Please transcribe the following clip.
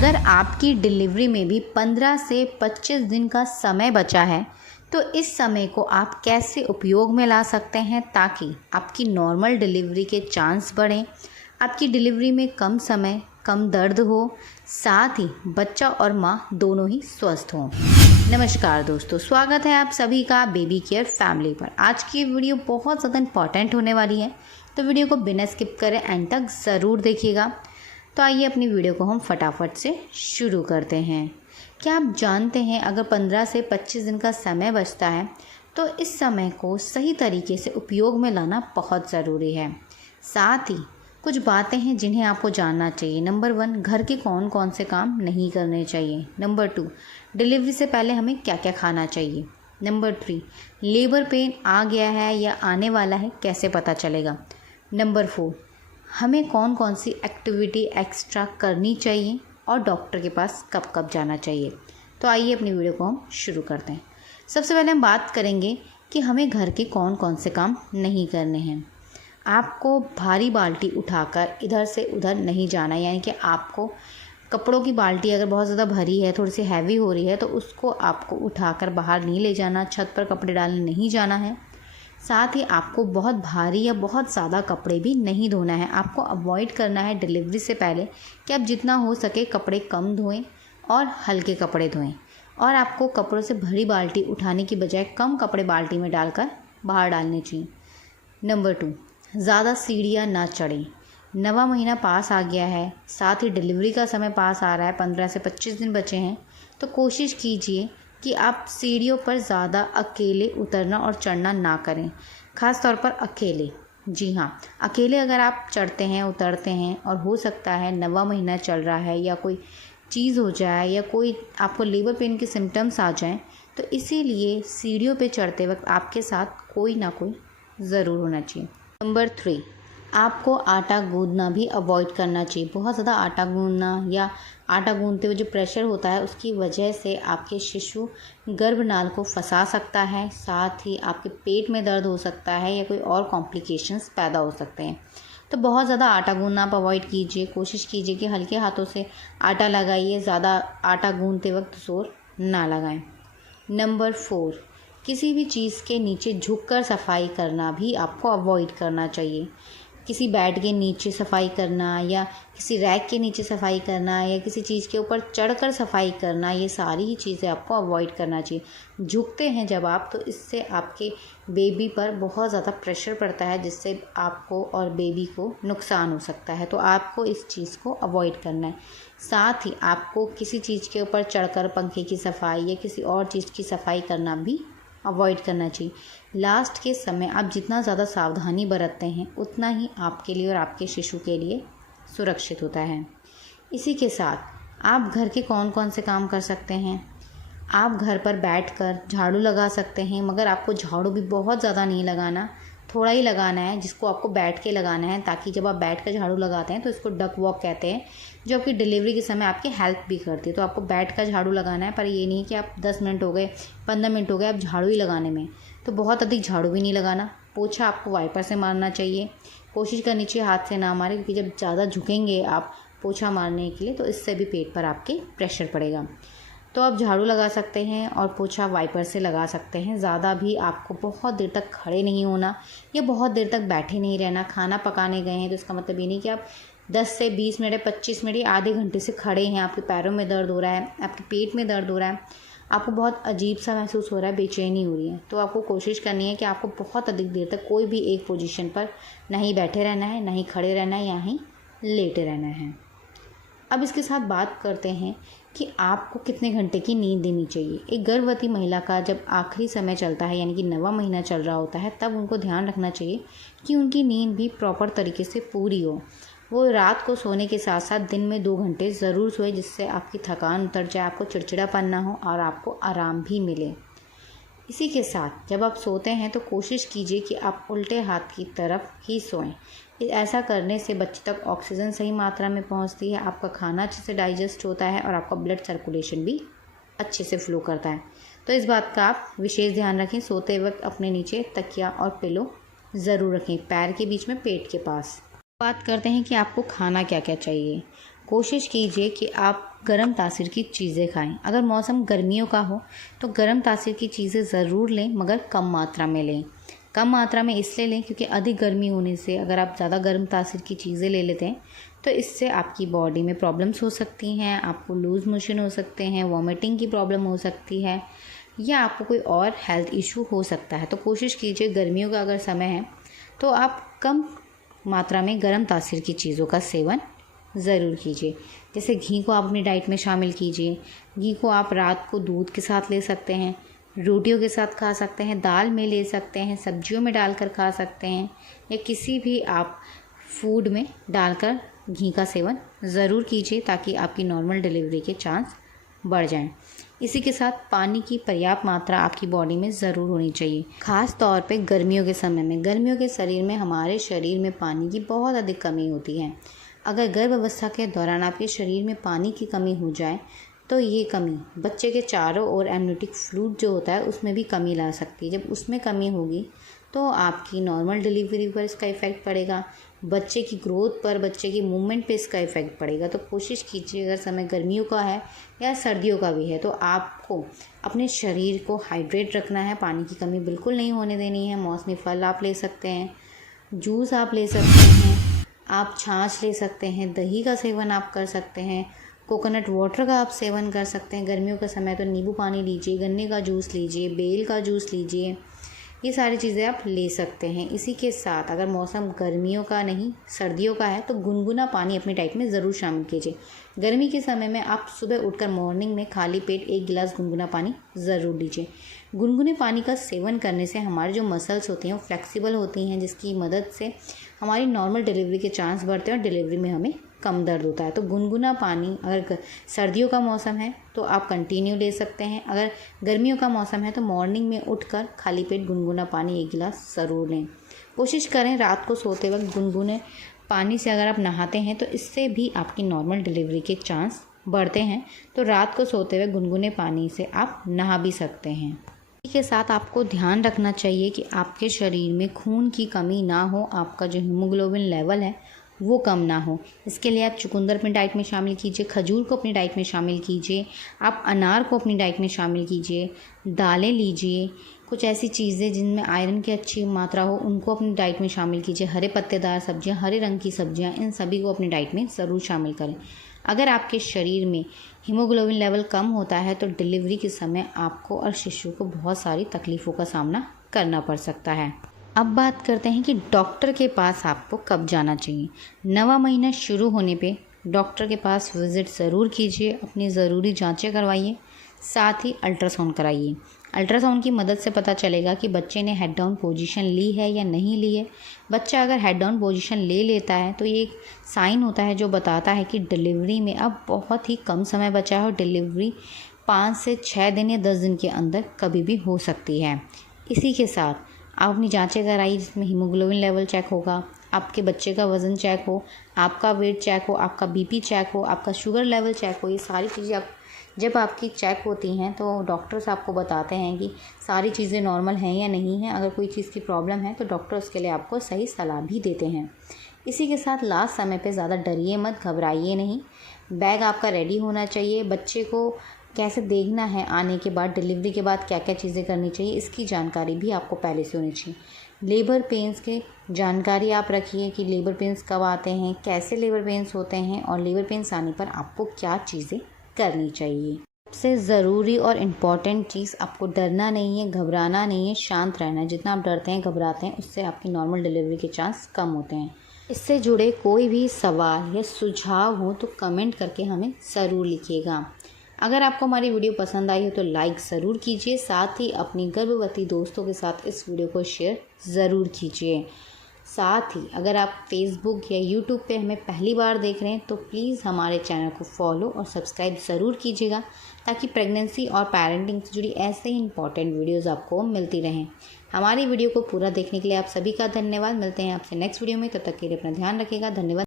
अगर आपकी डिलीवरी में भी 15 से 25 दिन का समय बचा है तो इस समय को आप कैसे उपयोग में ला सकते हैं ताकि आपकी नॉर्मल डिलीवरी के चांस बढ़ें, आपकी डिलीवरी में कम समय, कम दर्द हो, साथ ही बच्चा और माँ दोनों ही स्वस्थ हों। नमस्कार दोस्तों, स्वागत है आप सभी का बेबी केयर फैमिली पर। आज की वीडियो बहुत ज़्यादा इम्पॉर्टेंट होने वाली है, तो वीडियो को बिना स्किप करें एंड तक ज़रूर देखिएगा। तो आइए अपनी वीडियो को हम फटाफट से शुरू करते हैं। क्या आप जानते हैं अगर 15 से 25 दिन का समय बचता है तो इस समय को सही तरीके से उपयोग में लाना बहुत ज़रूरी है। साथ ही कुछ बातें हैं जिन्हें आपको जानना चाहिए। नंबर 1, घर के कौन कौन से काम नहीं करने चाहिए। नंबर 2, डिलीवरी से पहले हमें क्या क्या खाना चाहिए। नंबर 3, लेबर पेन आ गया है या आने वाला है कैसे पता चलेगा। नंबर 4, हमें कौन कौन सी एक्टिविटी एक्स्ट्रा करनी चाहिए और डॉक्टर के पास कब कब जाना चाहिए। तो आइए अपनी वीडियो को हम शुरू करते हैं। सबसे पहले हम बात करेंगे कि हमें घर के कौन कौन से काम नहीं करने हैं। आपको भारी बाल्टी उठाकर इधर से उधर नहीं जाना, यानी कि आपको कपड़ों की बाल्टी अगर बहुत ज़्यादा भरी है, थोड़ी सी हैवी हो रही है, तो उसको आपको उठाकर बाहर नहीं ले जाना। छत पर कपड़े डालने नहीं जाना है। साथ ही आपको बहुत भारी या बहुत ज़्यादा कपड़े भी नहीं धोना है। आपको अवॉइड करना है डिलीवरी से पहले कि आप जितना हो सके कपड़े कम धोएं और हल्के कपड़े धोएं। और आपको कपड़ों से भरी बाल्टी उठाने की बजाय कम कपड़े बाल्टी में डालकर बाहर डालने चाहिए। नंबर 2, ज़्यादा सीढ़ियाँ ना चढ़ें। नवा महीना पास आ गया है, साथ ही डिलीवरी का समय पास आ रहा है, 15 से 25 दिन बचे हैं, तो कोशिश कीजिए कि आप सीढ़ियों पर ज़्यादा अकेले उतरना और चढ़ना ना करें, ख़ास तौर पर अकेले। जी हाँ, अकेले अगर आप चढ़ते हैं, उतरते हैं और हो सकता है नवा महीना चल रहा है या कोई चीज़ हो जाए या कोई आपको लेबर पेन के सिम्टम्स आ जाएं, तो इसीलिए सीढ़ियों पे चढ़ते वक्त आपके साथ कोई ना कोई ज़रूर होना चाहिए। नंबर 3, आपको आटा गूंदना भी अवॉइड करना चाहिए। बहुत ज़्यादा आटा गूंदना या आटा गूंदते हुए जो प्रेशर होता है उसकी वजह से आपके शिशु गर्भनाल को फंसा सकता है। साथ ही आपके पेट में दर्द हो सकता है या कोई और कॉम्प्लिकेशंस पैदा हो सकते हैं। तो बहुत ज़्यादा आटा गूंदना आप अवॉइड कीजिए। कोशिश कीजिए कि हल्के हाथों से आटा लगाइए, ज़्यादा आटा गूंदते वक्त ज़ोर ना लगाएं। नंबर 4, किसी भी चीज़ के नीचे झुककर सफाई करना भी आपको अवॉइड करना चाहिए। किसी बेड के नीचे सफाई करना या किसी रैक के नीचे सफाई करना या किसी चीज़ के ऊपर चढ़कर सफाई करना, ये सारी ही चीज़ें आपको अवॉइड करना चाहिए। झुकते हैं जब आप, तो इससे आपके बेबी पर बहुत ज़्यादा प्रेशर पड़ता है, जिससे आपको और बेबी को नुकसान हो सकता है। तो आपको इस चीज़ को अवॉइड करना है। साथ ही आपको किसी चीज़ के ऊपर चढ़कर पंखे की सफाई या किसी और चीज़ की सफाई करना भी अवॉइड करना चाहिए। लास्ट के समय आप जितना ज़्यादा सावधानी बरतते हैं उतना ही आपके लिए और आपके शिशु के लिए सुरक्षित होता है। इसी के साथ आप घर के कौन कौन से काम कर सकते हैं। आप घर पर बैठकर झाड़ू लगा सकते हैं, मगर आपको झाड़ू भी बहुत ज़्यादा नहीं लगाना, थोड़ा ही लगाना है, जिसको आपको बैठ के लगाना है, ताकि जब आप बैठ कर झाड़ू लगाते हैं तो इसको डक वॉक कहते हैं, जो आपकी डिलीवरी के समय आपकी हेल्प भी करती है। तो आपको बैठ कर झाड़ू लगाना है, पर ये नहीं कि आप 10 मिनट हो गए, 15 मिनट हो गए आप झाड़ू ही लगाने में, तो बहुत अधिक झाड़ू भी नहीं लगाना। पोछा आपको वाइपर से मारना चाहिए। कोशिश करनी चाहिए हाथ से ना मारें, क्योंकि जब ज़्यादा झुकेंगे आप पोछा मारने के लिए तो इससे भी पेट पर आपके प्रेशर पड़ेगा। तो आप झाड़ू लगा सकते हैं और पोछा वाइपर से लगा सकते हैं। ज़्यादा भी आपको बहुत देर तक खड़े नहीं होना या बहुत देर तक बैठे नहीं रहना। खाना पकाने गए हैं तो इसका मतलब ये नहीं कि आप 10 से 20 मिनट, 25 मिनट या आधे घंटे से खड़े हैं, आपके पैरों में दर्द हो रहा है, आपके पेट में दर्द हो रहा है, आपको बहुत अजीब सा महसूस हो रहा है, बेचैनी हो रही है, तो आपको कोशिश करनी है कि आपको बहुत अधिक देर तक कोई भी एक पोजीशन पर नहीं बैठे रहना है, नहीं खड़े रहना है, या ही लेटे रहना है। अब इसके साथ बात करते हैं कि आपको कितने घंटे की नींद देनी चाहिए। एक गर्भवती महिला का जब आखिरी समय चलता है, यानी कि नवा महीना चल रहा होता है, तब उनको ध्यान रखना चाहिए कि उनकी नींद भी प्रॉपर तरीके से पूरी हो। वो रात को सोने के साथ साथ दिन में 2 घंटे ज़रूर सोए, जिससे आपकी थकान उतर जाए, आपको चिड़चिड़ापन ना हो और आपको आराम भी मिले। इसी के साथ जब आप सोते हैं तो कोशिश कीजिए कि आप उल्टे हाथ की तरफ ही सोएं। ऐसा करने से बच्चे तक ऑक्सीजन सही मात्रा में पहुंचती है, आपका खाना अच्छे से डाइजेस्ट होता है और आपका ब्लड सर्कुलेशन भी अच्छे से फ्लो करता है। तो इस बात का आप विशेष ध्यान रखें। सोते वक्त अपने नीचे तकिया और पिलो ज़रूर रखें, पैर के बीच में, पेट के पास। बात करते हैं कि आपको खाना क्या क्या चाहिए। कोशिश कीजिए कि आप गर्म तासीर की चीज़ें खाएं। अगर मौसम गर्मियों का हो तो गर्म तासीर की चीज़ें ज़रूर लें, मगर कम मात्रा में लें। कम मात्रा में इसलिए लें क्योंकि अधिक गर्मी होने से अगर आप ज़्यादा गर्म तासीर की चीज़ें ले लेते हैं तो इससे आपकी बॉडी में प्रॉब्लम्स हो सकती हैं, आपको लूज़ मोशन हो सकते हैं, वॉमिटिंग की प्रॉब्लम हो सकती है, या आपको कोई और हेल्थ इशू हो सकता है। तो कोशिश कीजिए, गर्मियों का अगर समय है तो आप कम मात्रा में गर्म तासीर की चीज़ों का सेवन ज़रूर कीजिए। जैसे घी को आप अपनी डाइट में शामिल कीजिए। घी को आप रात को दूध के साथ ले सकते हैं, रोटियों के साथ खा सकते हैं, दाल में ले सकते हैं, सब्जियों में डालकर खा सकते हैं, या किसी भी आप फूड में डालकर घी का सेवन ज़रूर कीजिए ताकि आपकी नॉर्मल डिलीवरी के चांस बढ़ जाएं। इसी के साथ पानी की पर्याप्त मात्रा आपकी बॉडी में ज़रूर होनी चाहिए, ख़ास तौर पे गर्मियों के समय में। गर्मियों के शरीर में हमारे शरीर में पानी की बहुत अधिक कमी होती है। अगर गर्भ अवस्था के दौरान आपके शरीर में पानी की कमी हो जाए तो ये कमी बच्चे के चारों ओर एमनियोटिक फ्लूइड जो होता है उसमें भी कमी ला सकती है। जब उसमें कमी होगी तो आपकी नॉर्मल डिलीवरी पर इसका इफ़ेक्ट पड़ेगा, बच्चे की ग्रोथ पर, बच्चे की मूवमेंट पे इसका इफ़ेक्ट पड़ेगा। तो कोशिश कीजिए, अगर समय गर्मियों का है या सर्दियों का भी है तो आपको अपने शरीर को हाइड्रेट रखना है, पानी की कमी बिल्कुल नहीं होने देनी है। मौसमी फल आप ले सकते हैं, जूस आप ले सकते हैं, आप छाछ ले सकते हैं, दही का सेवन आप कर सकते हैं, कोकोनट वाटर का आप सेवन कर सकते हैं। गर्मियों का समय तो नींबू पानी लीजिए, गन्ने का जूस लीजिए, बेल का जूस लीजिए, ये सारी चीज़ें आप ले सकते हैं। इसी के साथ अगर मौसम गर्मियों का नहीं सर्दियों का है तो गुनगुना पानी अपनी डाइट में ज़रूर शामिल कीजिए। गर्मी के समय में आप सुबह उठकर मॉर्निंग में खाली पेट 1 गिलास गुनगुना पानी ज़रूर लीजिए। गुनगुने पानी का सेवन करने से हमारे जो मसल्स होती हैं वो फ्लेक्सिबल होती हैं, जिसकी मदद से हमारी नॉर्मल डिलीवरी के चांस बढ़ते हैं और डिलीवरी में हमें कम दर्द होता है। तो गुनगुना पानी अगर सर्दियों का मौसम है तो आप कंटिन्यू ले सकते हैं। अगर गर्मियों का मौसम है तो मॉर्निंग में उठकर खाली पेट गुनगुना पानी 1 गिलास ज़रूर लें। कोशिश करें रात को सोते वक्त गुनगुने पानी से अगर आप नहाते हैं तो इससे भी आपकी नॉर्मल डिलीवरी के चांस बढ़ते हैं। तो रात को सोते हुए गुनगुने पानी से आप नहा भी सकते हैं। इसी के साथ आपको ध्यान रखना चाहिए कि आपके शरीर में खून की कमी ना हो, आपका जो हीमोग्लोबिन लेवल है वो कम ना हो। इसके लिए आप चुकंदर अपनी डाइट में शामिल कीजिए, खजूर को अपनी डाइट में शामिल कीजिए, आप अनार को अपनी डाइट में शामिल कीजिए, दालें लीजिए, कुछ ऐसी चीज़ें जिनमें आयरन की अच्छी मात्रा हो उनको अपनी डाइट में शामिल कीजिए। हरे पत्तेदार सब्जियां, हरे रंग की सब्जियां, इन सभी को अपनी डाइट में ज़रूर शामिल करें। अगर आपके शरीर में हीमोग्लोबिन लेवल कम होता है तो डिलीवरी के समय आपको और शिशु को बहुत सारी तकलीफ़ों का सामना करना पड़ सकता है। अब बात करते हैं कि डॉक्टर के पास आपको कब जाना चाहिए। 9वां महीना शुरू होने पे डॉक्टर के पास विज़िट ज़रूर कीजिए, अपनी ज़रूरी जांचें करवाइए, साथ ही अल्ट्रासाउंड कराइए। अल्ट्रासाउंड की मदद से पता चलेगा कि बच्चे ने हेड डाउन पोजीशन ली है या नहीं ली है। बच्चा अगर हेड डाउन पोजीशन ले लेता है तो ये एक साइन होता है जो बताता है कि डिलीवरी में अब बहुत ही कम समय बचा है और डिलीवरी 5 से 6 दिन या 10 दिन के अंदर कभी भी हो सकती है। इसी के साथ आप अपनी जांचें कराइए जिसमें हीमोग्लोबिन लेवल चेक होगा, आपके बच्चे का वज़न चेक हो, आपका वेट चेक हो, आपका बीपी चेक हो, आपका शुगर लेवल चेक हो। ये सारी चीज़ें आप जब आपकी चेक होती हैं तो डॉक्टर्स आपको बताते हैं कि सारी चीज़ें नॉर्मल हैं या नहीं हैं। अगर कोई चीज़ की प्रॉब्लम है तो डॉक्टर उसके लिए आपको सही सलाह भी देते हैं। इसी के साथ लास्ट समय पे ज़्यादा डरिए मत, घबराइए नहीं। बैग आपका रेडी होना चाहिए। बच्चे को कैसे देखना है आने के बाद, डिलीवरी के बाद क्या क्या चीज़ें करनी चाहिए, इसकी जानकारी भी आपको पहले से होनी चाहिए। लेबर पेन्स की जानकारी आप रखिए कि लेबर पेन्स कब आते हैं, कैसे लेबर पेन्स होते हैं और लेबर पेन्स आने पर आपको क्या चीज़ें करनी चाहिए। सबसे ज़रूरी और इम्पॉर्टेंट चीज़, आपको डरना नहीं है, घबराना नहीं है, शांत रहना है। जितना आप डरते हैं, घबराते हैं, उससे आपकी नॉर्मल डिलीवरी के चांस कम होते हैं। इससे जुड़े कोई भी सवाल या सुझाव हो तो कमेंट करके हमें ज़रूर लिखिएगा। अगर आपको हमारी वीडियो पसंद आई हो तो लाइक ज़रूर कीजिए, साथ ही अपनी गर्भवती दोस्तों के साथ इस वीडियो को शेयर ज़रूर कीजिए। साथ ही अगर आप फेसबुक या यूट्यूब पे हमें पहली बार देख रहे हैं तो प्लीज़ हमारे चैनल को फॉलो और सब्सक्राइब ज़रूर कीजिएगा ताकि प्रेगनेंसी और पेरेंटिंग से जुड़ी ऐसे ही इंपॉर्टेंट वीडियोस आपको मिलती रहें। हमारी वीडियो को पूरा देखने के लिए आप सभी का धन्यवाद। मिलते हैं आपसे नेक्स्ट वीडियो में, तब तक के लिए अपना ध्यान रखिएगा। धन्यवाद।